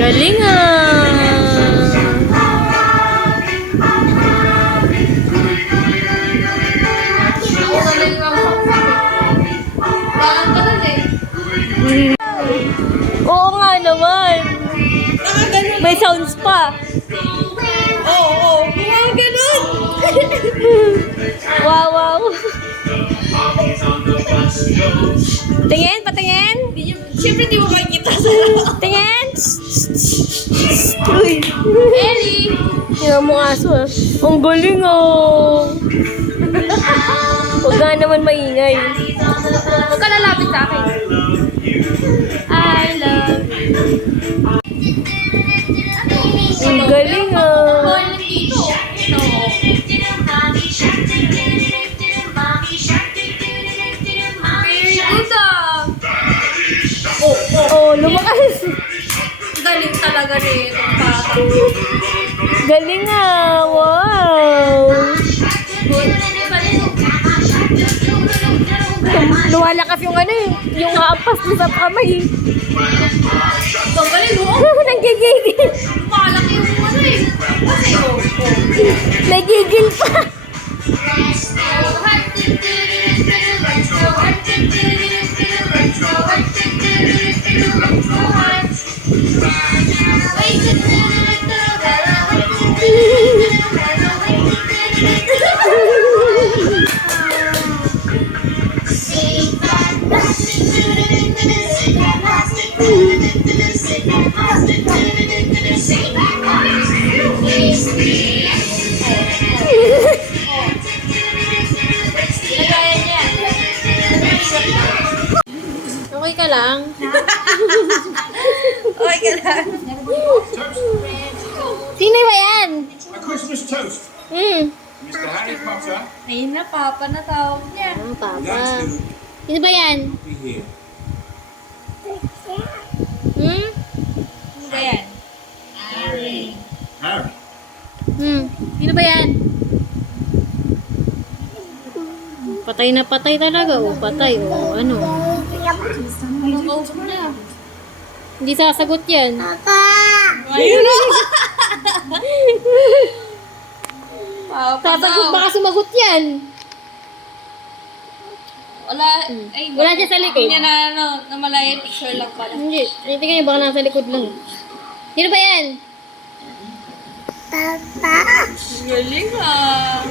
Galing ah! Oo nga naman. May sounds pa. Oo. Wow, ganun. Wow, wow. Tingin, patingin. Siyempre di mo makikita sa Tingin. Uy. Ellie. Yung mong aso ah. Ang galing ah. Huwag nga naman maingay. Huwag ka lalapit sa akin. I love you. Ang galing ah. Bawal lang dito. Very good ah. Oh, lumakas. Galing talaga ni itong bata. Galing ah. Wow. Lumalakas yung ano eh. Yung haampas mo sa kamay. Ang galing mo. Nagigigil. Malaki yung ano eh. Kasi Nagigil pa. Okay ka lang? okay ka lang. Sino ba yan? A Christmas toast. Mr. Harry Potter Ayun na, Papa na tawag niya. Ang papa. Nancy Sino ba yan? will be here. Ano ba yan? Harry. Sino ba yan? Patay na patay talaga. O, patay. O, ano? Anong kausap niya? Hindi sasagot yan. Ayun na! Papa Sasagot, daw. baka sumagot yan. Wala. Ay, Wala siya sa likod. Hindi niya na, ano, na malaya picture lang pala. Hindi. Tingnan niyo, baka nasa likod lang. Sino ba yan? Galing ah.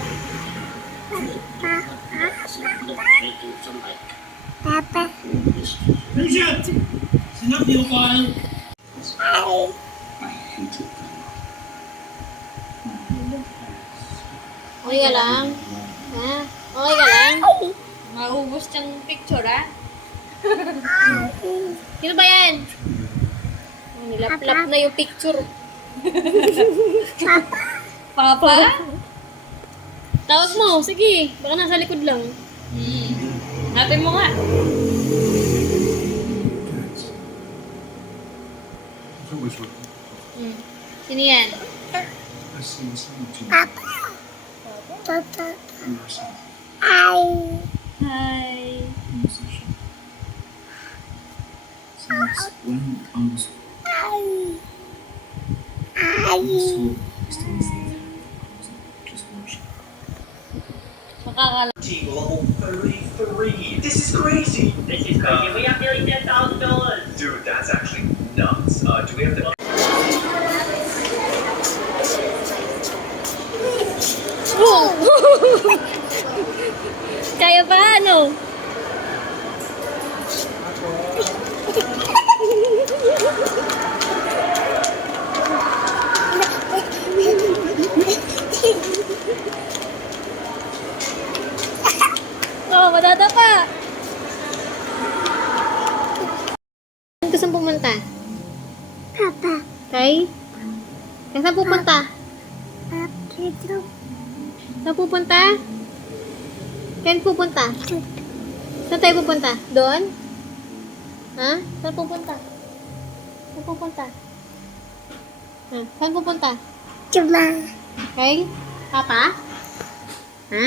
Richard! Sinap your file. Okay ka lang? Ha? Okay ka lang? Maubos niyang picture ah. Sino ba yan? Oh, nilaplap na yung picture. Papa? Tawag mo, sige. Baka nasa likod lang. Natin mo nga. It's always right. Sino yan? I see something to you. Hi. Musician. Since when I was so still just watching. Makakala. Level 33. This is crazy. This is crazy. We have nearly $10,000. Dude, that's actually nuts. Do we have to... Oh! Kaya pa ano? Oh, madadapa. Saan gusto pumunta? Papa. Kay? Kaya saan pupunta? Dito. Saan pupunta? Kaya pupunta? Saan tayo pupunta? Doon? Ha? Saan pupunta? Saan pupunta? Ha? Saan pupunta? Cuma. Kay? Papa? Ha?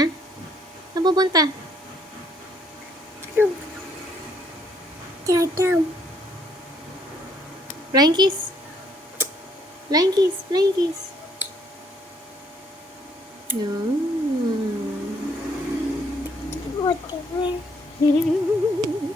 Saan pupunta? Dadam. Flying kiss. Flying kiss. Flying kiss. Whatever. Mm.